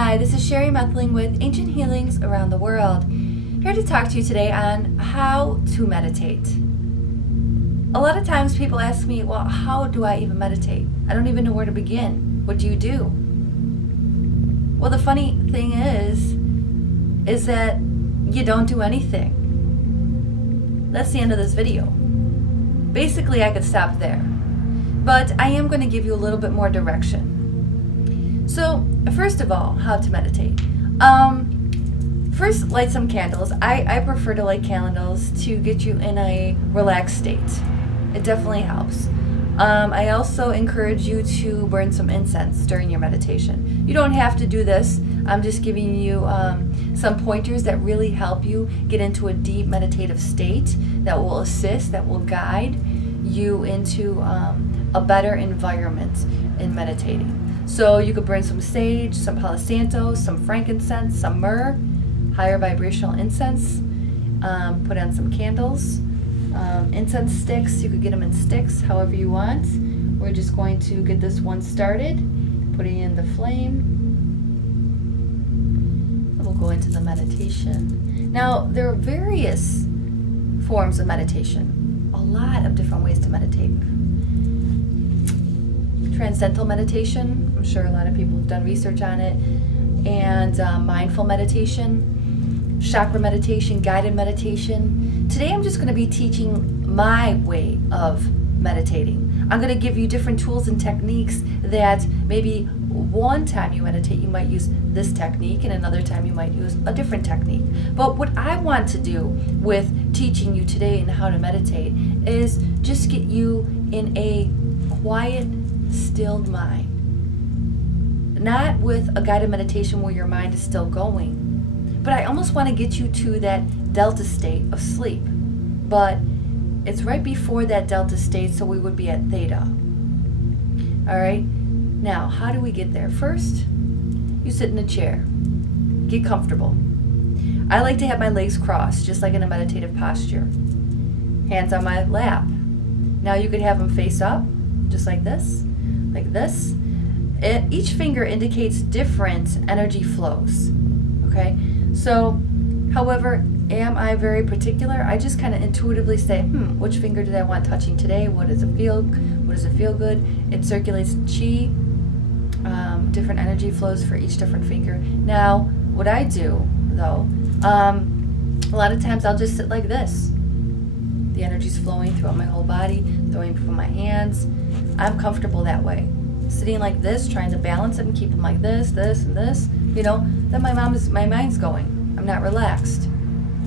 Hi, this is Sherry Methling with Ancient Healings Around the World, here to talk to you today on how to meditate. A lot of times people ask me, well, how do I even meditate? I don't even know where to begin. What do you do? Well, the funny thing is that you don't do anything. That's the end of this video. Basically, I could stop there, but I am going to give you a little bit more direction. So, first of all, how to meditate. First, light some candles. I prefer to light candles to get you in a relaxed state. It definitely helps. I also encourage you to burn some incense during your meditation. You don't have to do this. I'm just giving you some pointers that really help you get into a deep meditative state that will assist, that will guide you into a better environment in meditating. So you could burn some sage, some Palo Santo, some frankincense, some myrrh, higher vibrational incense. Put on some candles, incense sticks. You could get them in sticks, however you want. We're just going to get this one started, putting in the flame. We'll go into the meditation. Now, there are various forms of meditation, a lot of different ways to meditate. Transcendental meditation, I'm sure a lot of people have done research on it, and mindful meditation, chakra meditation, guided meditation. Today I'm just going to be teaching my way of meditating. I'm going to give you different tools and techniques that maybe one time you meditate, you might use this technique, and another time you might use a different technique. But what I want to do with teaching you today and how to meditate is just get you in a quiet, stilled mind. Not with a guided meditation where your mind is still going, but I almost want to get you to that delta state of sleep. But it's right before that delta state, so we would be at theta. All right? Now, how do we get there? First, you sit in a chair. Get comfortable. I like to have my legs crossed, just like in a meditative posture. Hands on my lap. Now you could have them face up, just like this. Like this. Each finger indicates different energy flows. Okay? So, however, am I very particular? I just kind of intuitively say, which finger did I want touching today? What does it feel? What does it feel good? It circulates chi. Different energy flows for each different finger. Now, what I do, though, a lot of times I'll just sit like this. The energy's flowing throughout my whole body, flowing from my hands. I'm comfortable that way. Sitting like this, trying to balance it and keep them like this, and this, then my mind's going. I'm not relaxed.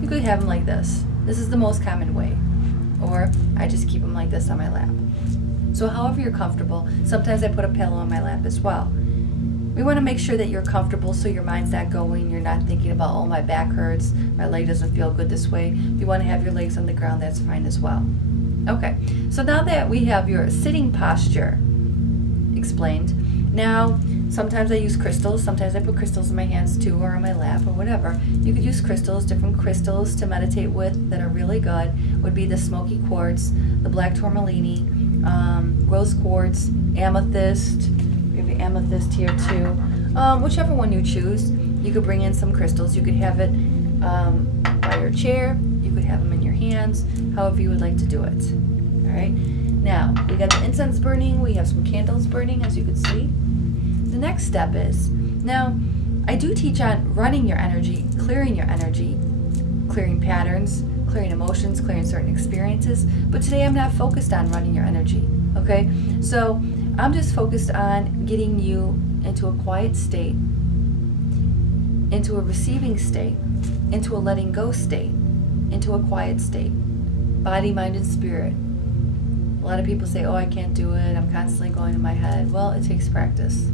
You could have them like this. This is the most common way. Or I just keep them like this on my lap. So however you're comfortable, sometimes I put a pillow on my lap as well. We want to make sure that you're comfortable so your mind's not going. You're not thinking about, oh, my back hurts, my leg doesn't feel good this way. If you want to have your legs on the ground, that's fine as well. Okay, so now that we have your sitting posture explained, now sometimes I use crystals. Sometimes I put crystals in my hands too, or on my lap, or whatever. You could use crystals. Different crystals to meditate with that are really good would be the smoky quartz, the black tourmaline, rose quartz, amethyst. We have the amethyst here too. Whichever one you choose. You could bring in some crystals. You could have it by your chair. You could have them in your hands, however you would like to do it. All right. Now, we got the incense burning. We have some candles burning, as you can see. The next step is, now, I do teach on running your energy, clearing patterns, clearing emotions, clearing certain experiences. But today I'm not focused on running your energy. Okay? So I'm just focused on getting you into a quiet state, into a receiving state, into a letting go state, into a quiet state. Body, mind, and spirit. A lot of people say, oh, I can't do it. I'm constantly going in my head. Well, it takes practice.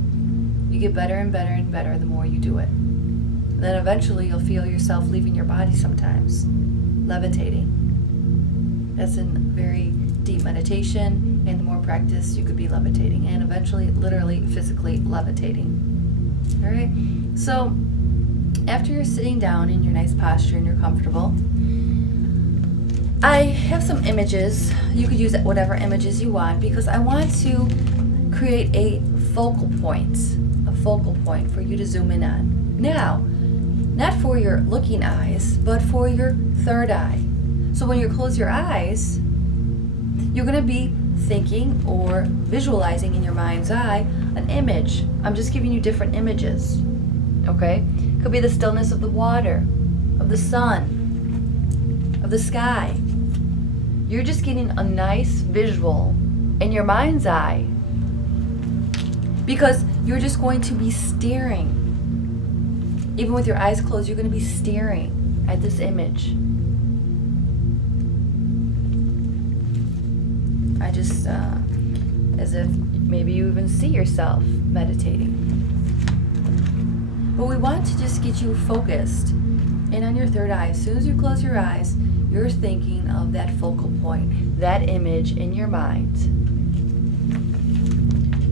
You get better and better and better the more you do it. And then eventually you'll feel yourself leaving your body sometimes, levitating. That's in very deep meditation, and the more practice, you could be levitating, and eventually, literally, physically levitating. All right? So, after you're sitting down in your nice posture and you're comfortable, I have some images. You could use whatever images you want, because I want to create a focal point focal point for you to zoom in on. Now, not for your looking eyes, but for your third eye. So when you close your eyes, you're going to be thinking or visualizing in your mind's eye an image. I'm just giving you different images, okay? Could be the stillness of the water, of the sun, of the sky. You're just getting a nice visual in your mind's eye because you're just going to be staring. Even with your eyes closed, you're going to be staring at this image. I just, as if maybe you even see yourself meditating. But we want to just get you focused in on your third eye. As soon as you close your eyes, you're thinking of that focal point, that image in your mind.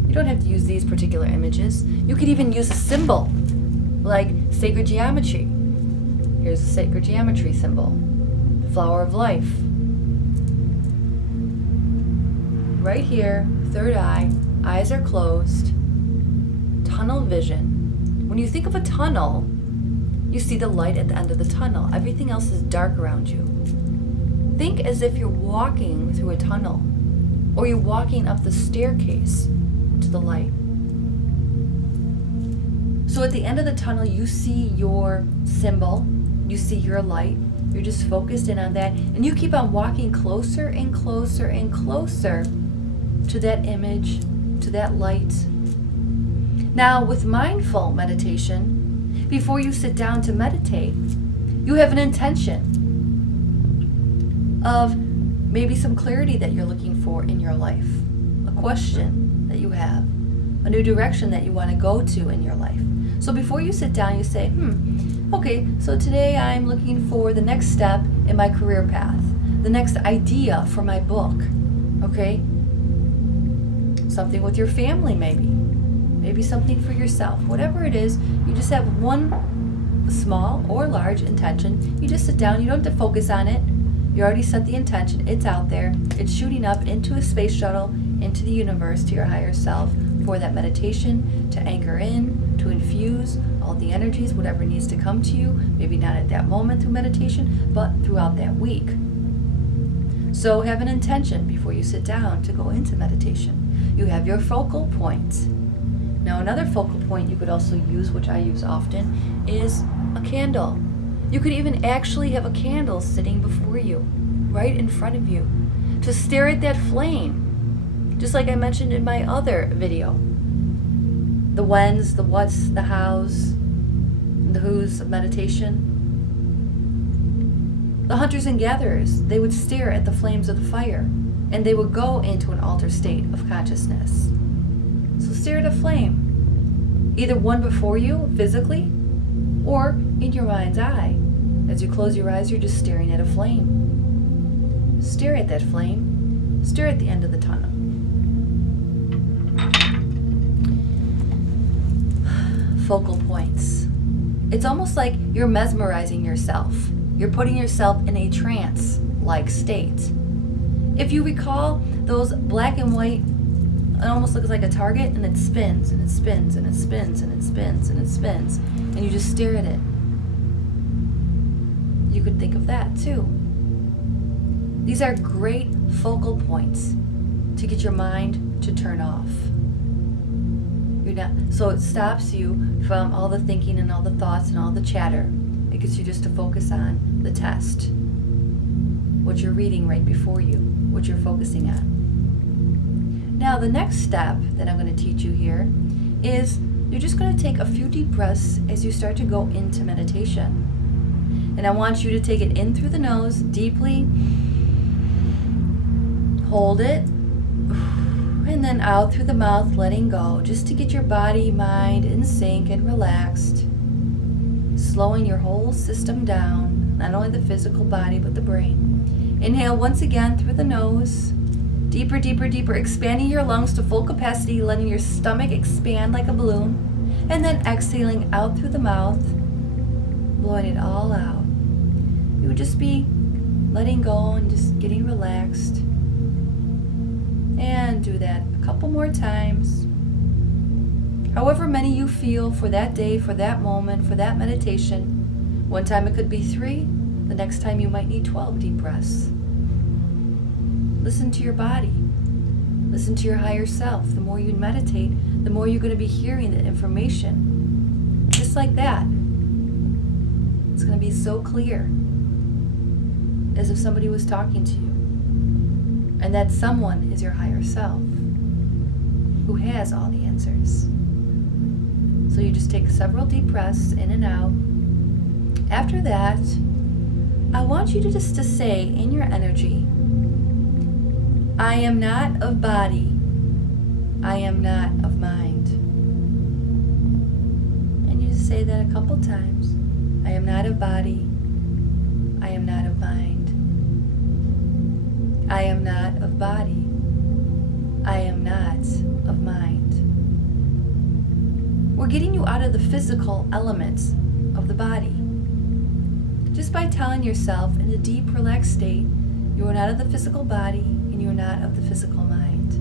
You don't have to use these particular images. You could even use a symbol, like sacred geometry. Here's a sacred geometry symbol, flower of life. Right here, third eye, eyes are closed, tunnel vision. When you think of a tunnel, you see the light at the end of the tunnel. Everything else is dark around you. Think as if you're walking through a tunnel, or you're walking up the staircase to the light. So at the end of the tunnel, you see your symbol, you see your light, you're just focused in on that, and you keep on walking closer and closer and closer to that image, to that light. Now, with mindful meditation, before you sit down to meditate, you have an intention of maybe some clarity that you're looking for in your life, a question that you have, a new direction that you want to go to in your life. So before you sit down, you say, okay, so today I'm looking for the next step in my career path, the next idea for my book, okay? Something with your family maybe something for yourself. Whatever it is, you just have one small or large intention. You just sit down, you don't have to focus on it. You already set the intention, it's out there. It's shooting up into a space shuttle, into the universe, to your higher self for that meditation, to anchor in, to infuse all the energies, whatever needs to come to you, maybe not at that moment through meditation, but throughout that week. So have an intention before you sit down to go into meditation. You have your focal point. Now another focal point you could also use, which I use often, is a candle. You could even actually have a candle sitting before you, right in front of you, to stare at that flame, just like I mentioned in my other video. The whens, the whats, the hows, the whos of meditation. The hunters and gatherers, they would stare at the flames of the fire, and they would go into an altered state of consciousness. So stare at a flame, either one before you physically, or in your mind's eye. As you close your eyes, you're just staring at a flame. Stare at that flame. Stare at the end of the tunnel. Focal points. It's almost like you're mesmerizing yourself. You're putting yourself in a trance-like state. If you recall, those black and white, it almost looks like a target, and it spins, and it spins, and it spins, and it spins, and it spins, and you just stare at it. You could think of that too. These are great focal points to get your mind to turn off. So it stops you from all the thinking and all the thoughts and all the chatter. It gets you just to focus on the test, what you're reading right before you, what you're focusing on. Now the next step that I'm going to teach you here is you're just going to take a few deep breaths as you start to go into meditation. And I want you to take it in through the nose deeply, hold it, and then out through the mouth, letting go, just to get your body, mind in sync and relaxed, slowing your whole system down, not only the physical body but the brain. Inhale once again through the nose, deeper, deeper, deeper, expanding your lungs to full capacity, letting your stomach expand like a balloon, and then exhaling out through the mouth, blowing it all out. You would just be letting go and just getting relaxed. And do that a couple more times. However many you feel for that day, for that moment, for that meditation. One time it could be 3, the next time you might need 12 deep breaths. Listen to your body. Listen to your higher self. The more you meditate, the more you're going to be hearing the information. Just like that. It's going to be so clear, as if somebody was talking to you. And that someone is your higher self, who has all the answers. So you just take several deep breaths in and out. After that, I want you to just to say in your energy, I am not of body, I am not of mind. And you just say that a couple times. I am not of body, I am not of mind. I am not of body, I am not of mind. We're getting you out of the physical elements of the body. Just by telling yourself in a deep, relaxed state, you are not of the physical body and you are not of the physical mind.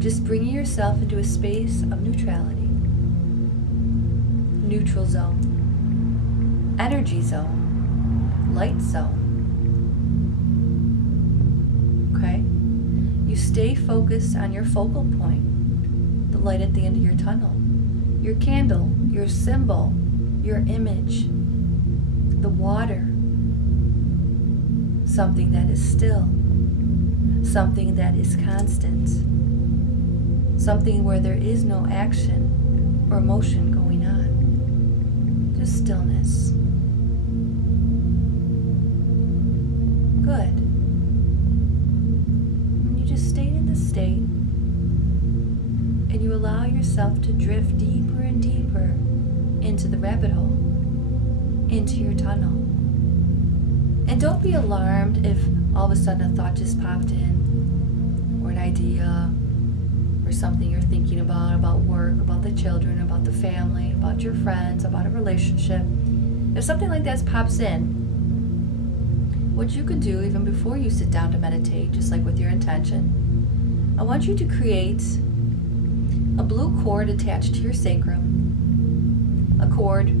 Just bringing yourself into a space of neutrality. Neutral zone. Energy zone. Light zone. Okay? You stay focused on your focal point. The light at the end of your tunnel, your candle, your symbol, your image, the water, something that is still, something that is constant, something where there is no action or motion going on, just stillness. Good. And you just stay in this state. And you allow yourself to drift deeper and deeper into the rabbit hole, into your tunnel. And don't be alarmed if all of a sudden a thought just popped in, or an idea, or something you're thinking about work, about the children, about the family, about your friends, about a relationship. If something like that pops in, what you could do even before you sit down to meditate, just like with your intention, I want you to create a blue cord attached to your sacrum, a cord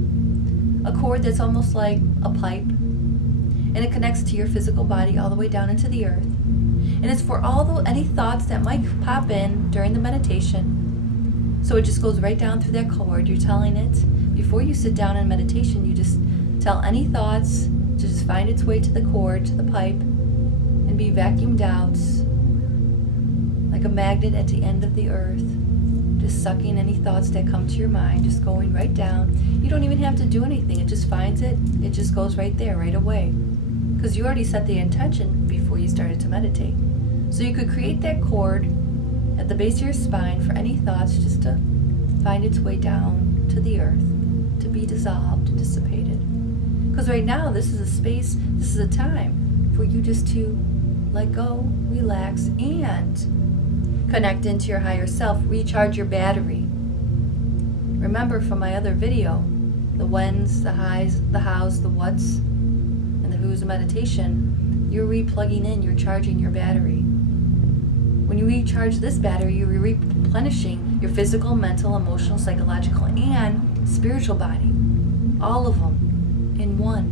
that's almost like a pipe, and it connects to your physical body all the way down into the earth. And it's for any thoughts that might pop in during the meditation. So it just goes right down through that cord. You're telling it, before you sit down in meditation, you just tell any thoughts to just find its way to the cord, to the pipe, and be vacuumed out like a magnet at the end of the earth. Just sucking any thoughts that come to your mind, just going right down. You don't even have to do anything. It just finds it. It just goes right there, right away. Because you already set the intention before you started to meditate. So you could create that cord at the base of your spine for any thoughts just to find its way down to the earth, to be dissolved and dissipated. Because right now, this is a space, this is a time for you just to let go, relax, and connect into your higher self, recharge your battery. Remember from my other video, the whens, the highs, the hows, the whats, and the who's of meditation, you're replugging in, you're charging your battery. When you recharge this battery, you're replenishing your physical, mental, emotional, psychological, and spiritual body. All of them in one.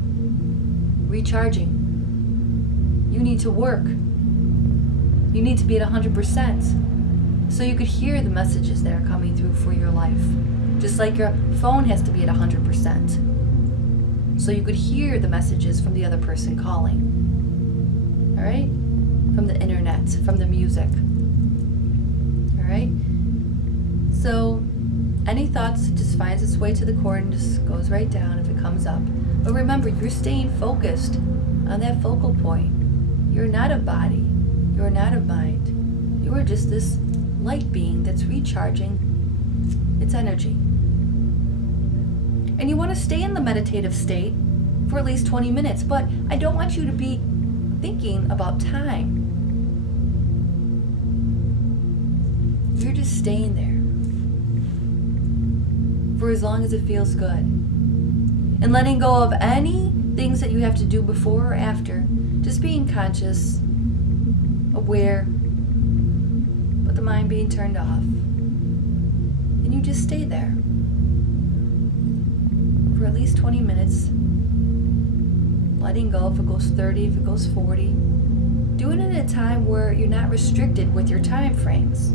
Recharging. You need to work. You need to be at 100%. So you could hear the messages that are coming through for your life. Just like your phone has to be at 100%. So you could hear the messages from the other person calling. All right? From the internet, from the music. All right? So any thoughts just finds its way to the core and just goes right down if it comes up. But remember, you're staying focused on that focal point. You're not a body. You're not a mind. You are just this light being that's recharging its energy. And you want to stay in the meditative state for at least 20 minutes, but I don't want you to be thinking about time. You're just staying there for as long as it feels good. And letting go of any things that you have to do before or after. Just being conscious, aware, but the mind being turned off. you just stay there for at least 20 minutes, letting go if it goes 30, if it goes 40. Do it at a time where you're not restricted with your time frames.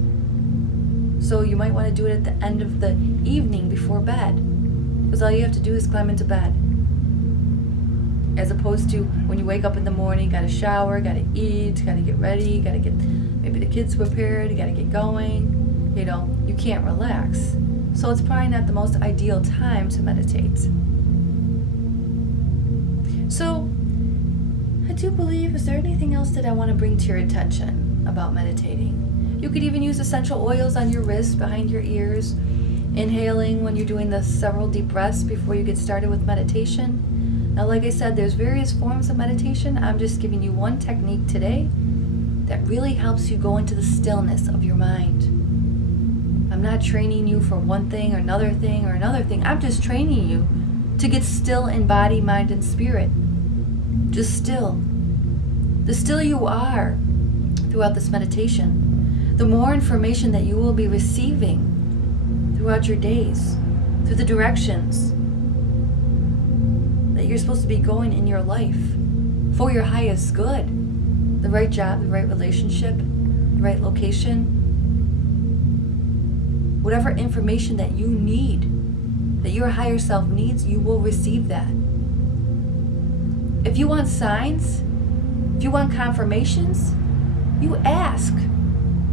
So you might want to do it at the end of the evening before bed, because all you have to do is climb into bed. As opposed to when you wake up in the morning, gotta shower, gotta eat, gotta get ready, gotta get maybe the kids prepared, you gotta get going. You can't relax. So it's probably not the most ideal time to meditate. So I do believe, is there anything else that I want to bring to your attention about meditating? You could even use essential oils on your wrists, behind your ears, inhaling when you're doing the several deep breaths before you get started with meditation. Now, like I said, there's various forms of meditation. I'm just giving you one technique today that really helps you go into the stillness of your mind. I'm not training you for one thing or another thing or another thing. I'm just training you to get still in body, mind, and spirit. Just still. The still you are throughout this meditation, the more information that you will be receiving throughout your days, through the directions that you're supposed to be going in your life for your highest good. The right job, the right relationship, the right location. Whatever information that you need, that your higher self needs, you will receive that. If you want signs, if you want confirmations, you ask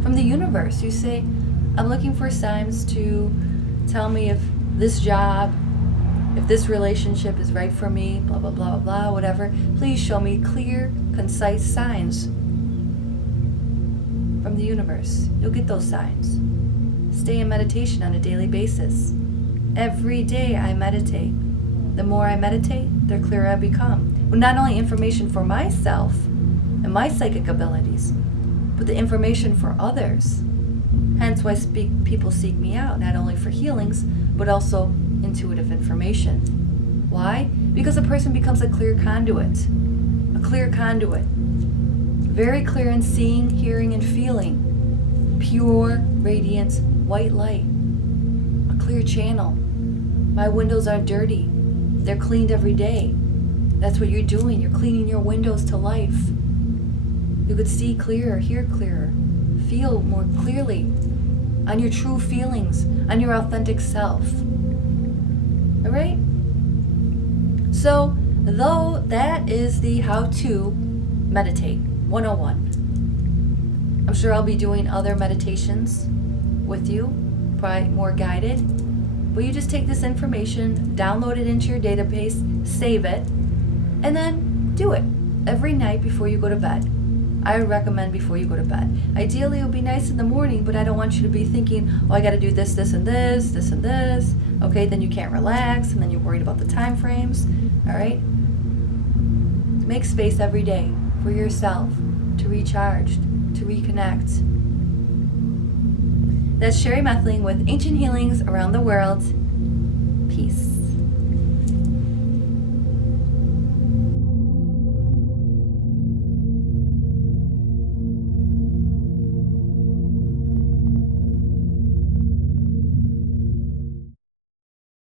from the universe. You say, I'm looking for signs to tell me if this job, if this relationship is right for me, blah, blah, blah, blah, whatever. Please show me clear, concise signs from the universe. You'll get those signs. Stay in meditation on a daily basis. Every day I meditate. The more I meditate, the clearer I become. Well, not only information for myself and my psychic abilities, but the information for others. Hence why people seek me out, not only for healings, but also intuitive information. Why? Because a person becomes a clear conduit. A clear conduit. Very clear in seeing, hearing, and feeling. Pure, radiant, white light. A clear channel. My windows aren't dirty. They're cleaned every day. That's what you're doing. You're cleaning your windows to life. You could see clearer, hear clearer, feel more clearly on your true feelings, on your authentic self. All right? So, though that is the how to meditate 101. I'm sure I'll be doing other meditations with you, probably more guided. But you just take this information, download it into your database, save it, and then do it every night before you go to bed. I would recommend before you go to bed. Ideally, it would be nice in the morning, but I don't want you to be thinking, oh, I got to do this, this, and this, this, and this. Okay, then you can't relax, and then you're worried about the time frames. All right? Make space every day for yourself to recharge, to reconnect. That's Sherry Methling with Ancient Healings Around the World. Peace.